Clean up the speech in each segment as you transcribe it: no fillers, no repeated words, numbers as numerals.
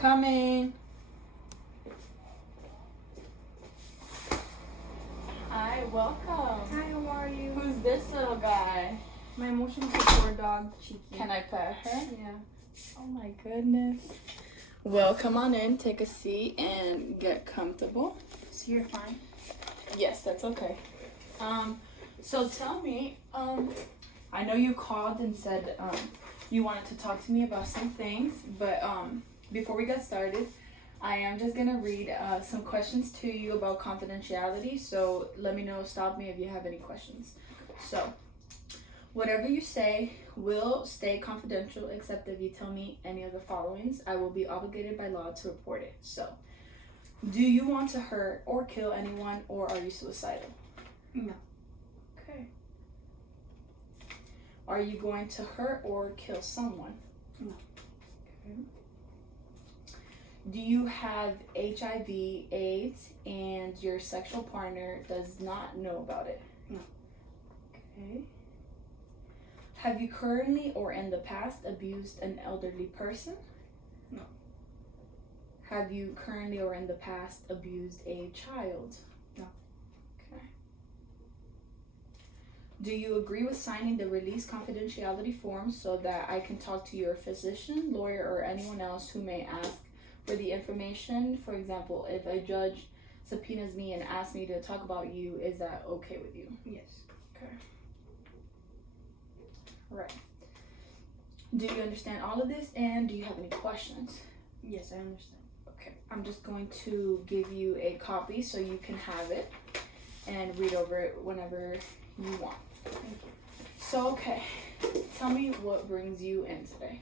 Coming. Hi, welcome. Hi, how are you? Who's this little guy? My emotional support dog, Cheeky. Can I pet her? Yeah. Oh my goodness. Well, come on in, take a seat, and get comfortable. So you're fine? Yes, that's okay. So tell me, I know you called and said you wanted to talk to me about some things, but before we get started, I am just gonna read some questions to you about confidentiality. So let me know, stop me if you have any questions. So, whatever you say will stay confidential except if you tell me any of the followings. I will be obligated by law to report it. So, do you want to hurt or kill anyone, or are you suicidal? No. Okay. Are you going to hurt or kill someone? No. Okay. Do you have HIV, AIDS, and your sexual partner does not know about it? No. Okay. Have you currently or in the past abused an elderly person? No. Have you currently or in the past abused a child? No. Okay. Do you agree with signing the release confidentiality form so that I can talk to your physician, lawyer, or anyone else who may ask for the information? For example, if a judge subpoenas me and asks me to talk about you, is that okay with you? Yes. Okay. Right. Do you understand all of this, and do you have any questions? Yes, I understand. Okay, I'm just going to give you a copy so you can have it and read over it whenever you want. Thank you. So, okay, tell me what brings you in today.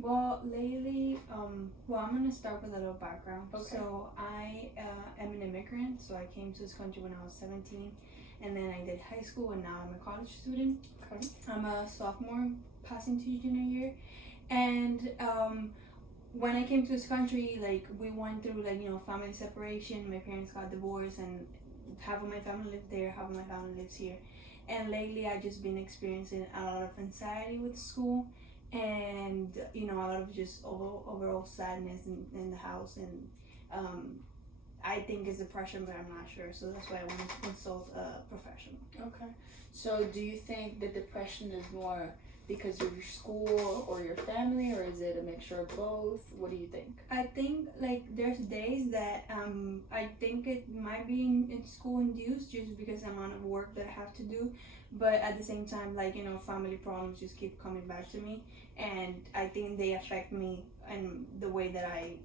Well, lately, I'm gonna start with a little background. Okay. So I am an immigrant. So I came to this country when I was 17, and then I did high school, and now I'm a college student. Okay. I'm a sophomore passing to junior year, and when I came to this country, like we went through family separation. My parents got divorced, and half of my family lived there, half of my family lives here. And lately, I've just been experiencing a lot of anxiety with school, and a lot of just overall sadness in the house, and I think it's depression, but I'm not sure. So that's why I wanted to consult a professional. Okay. So, do you think the depression is more because of your school or your family, or is it a mixture of both? What do you think? I think there's days that I think it might be in school induced just because the amount of work that I have to do, but at the same time family problems just keep coming back to me, and I think they affect me and the way that I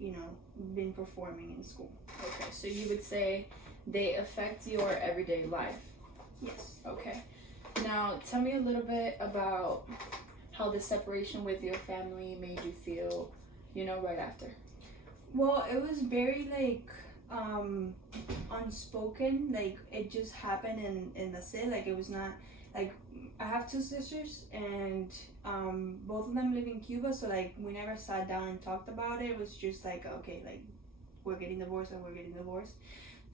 been performing in school. Okay, so you would say they affect your everyday life. Yes. Okay. Now, tell me a little bit about how the separation with your family made you feel, right after. Well, it was very unspoken. Like it just happened and that's it. Like it was not like I have two sisters, and both of them live in Cuba, so we never sat down and talked about it. It was just okay, we're getting divorced and we're getting divorced.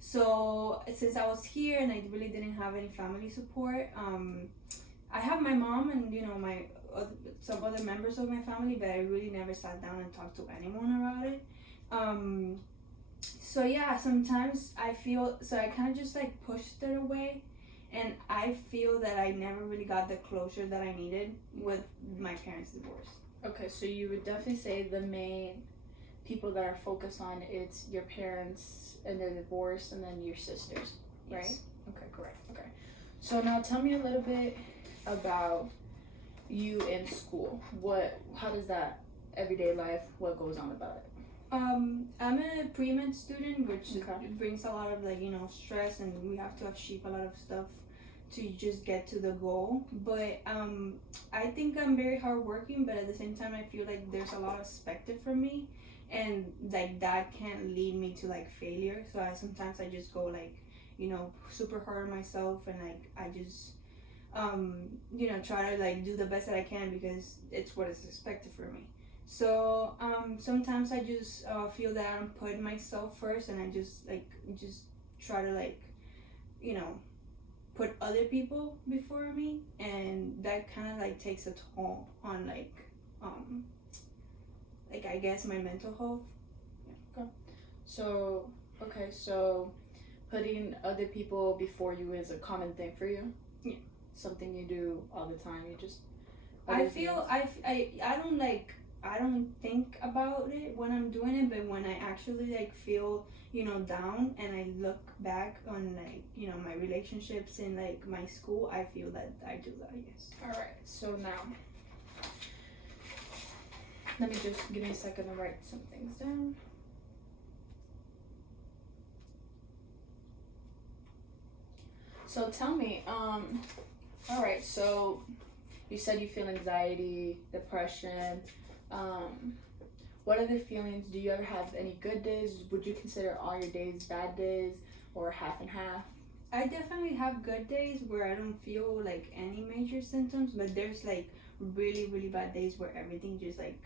So since I was here and I really didn't have any family support, I have my mom and my some other members of my family, but I really never sat down and talked to anyone about it. So yeah, sometimes I feel so I kind of just pushed it away, and I feel that I never really got the closure that I needed with my parents' divorce. Okay, so you would definitely say the main people that are focused on it's your parents and their divorce, and then your sisters, right? Yes. Okay, correct. Okay. So now tell me a little bit about you in school. How does that everyday life, what goes on about it? I'm a pre-med student, which Okay. brings a lot of stress, and we have to achieve a lot of stuff to just get to the goal. But I think I'm very hardworking, but at the same time I feel like there's a lot expected from me, and that can lead me to failure. So sometimes I just go super hard on myself, and I just try to do the best that I can because it's what is expected for me. So sometimes I just feel that I'm putting myself first, and I just try to put other people before me, and that kind of takes a toll on I guess my mental health. So, okay, so putting other people before you is a common thing for you? Yeah. Something you do all the time. You just. I feel I don't think about it when I'm doing it, but when I actually like feel, you know, down and I look back on like, you know, my relationships in like my school, I feel that I do that, yes. Alright, so now let me just give me a second to write some things down. So tell me, alright, so you said you feel anxiety, depression. What other feelings? Do you ever have any good days? Would you consider all your days bad days or half and half? I definitely have good days where I don't feel like any major symptoms, but there's like really, really bad days where everything just like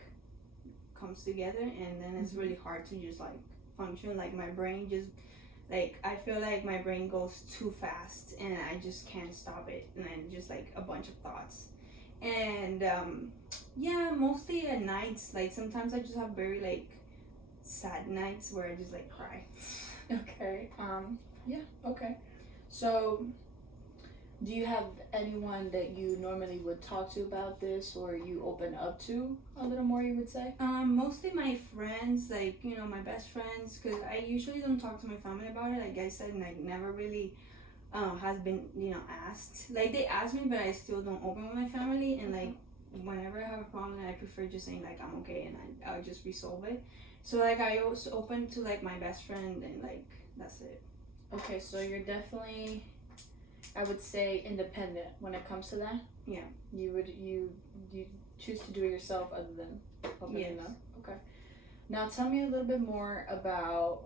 comes together, and then it's really hard to just like function. Like my brain just like, I feel like my brain goes too fast and I just can't stop it, and then just like a bunch of thoughts. And yeah, mostly at nights. Like sometimes I just have very like sad nights where I just like cry. Okay. Yeah. Okay. So, do you have anyone that you normally would talk to about this, or you open up to a little more? You would say. Mostly my friends, like, you know, my best friends, because I usually don't talk to my family about it. Like I said, like never really has been, you know, asked. Like they ask me, but I still don't open with my family. And like whenever I have a problem, I prefer just saying like I'm okay, and I'll just resolve it. So like I always open to like my best friend, and like that's it. Okay, so you're definitely, I would say, independent when it comes to that. Yeah. You choose to do it yourself other than opening Yes. up. Okay. Now tell me a little bit more about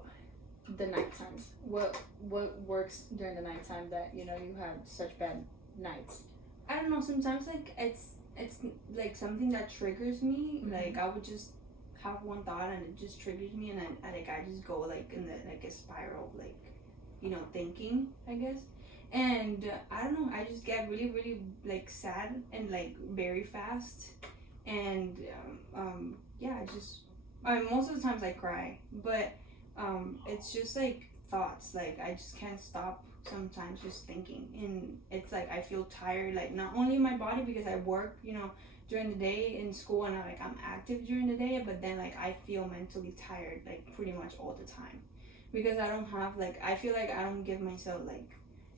the night times. What works during the nighttime that you know you have such bad nights? I don't know. Sometimes like it's like something that triggers me. Like I would just have one thought and it just triggers me, and then I just go like in the like a spiral of like, you know, thinking, I guess. And I don't know, I just get really, really like sad and like very fast. And yeah, most of the times I cry, but it's just like thoughts. Like I just can't stop sometimes just thinking, and it's like I feel tired, like not only in my body because I work, you know, during the day in school, and I'm active during the day, but then like I feel mentally tired like pretty much all the time, because I don't have like, I feel like I don't give myself like,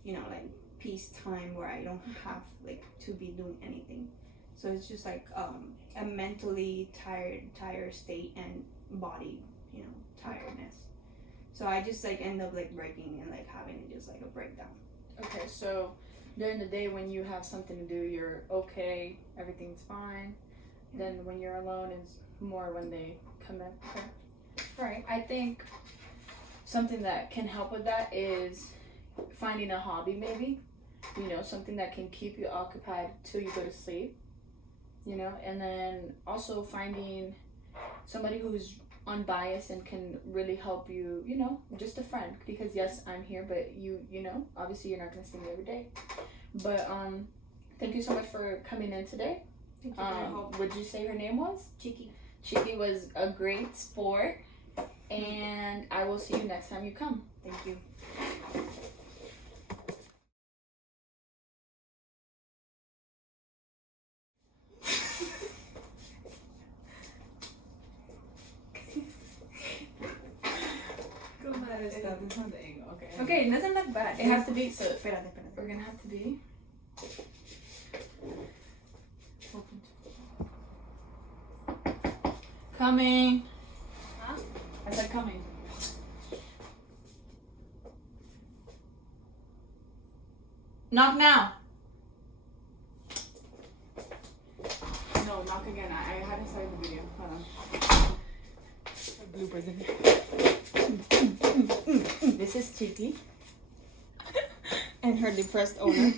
you know, like peace time where I don't have like to be doing anything. So it's just like a mentally tired state and body, you know, tiredness. So I just like end up like breaking and like having just like a breakdown. Okay, so during the day when you have something to do, you're okay, everything's fine. Then when you're alone, it's more when they come in. Okay. Alright, I think something that can help with that is finding a hobby, maybe. You know, something that can keep you occupied till you go to sleep. You know, and then also finding somebody who's unbiased and can really help you, you know, just a friend. Because yes, I'm here, but you know, obviously you're not gonna see me every day. But thank you so much for coming in today. Thank you for your help. Would you say her name was? Cheeky. Cheeky was a great sport, and I will see you next time you come. Thank you. This one's the angle, okay. Okay, it doesn't look bad. It has to be, so Espérate. we're gonna have to be. Coming. Huh? I said coming. Knock now. No, knock again. I hadn't started the video. Hold on. Bloopers in This is Cheeky. And her depressed owner.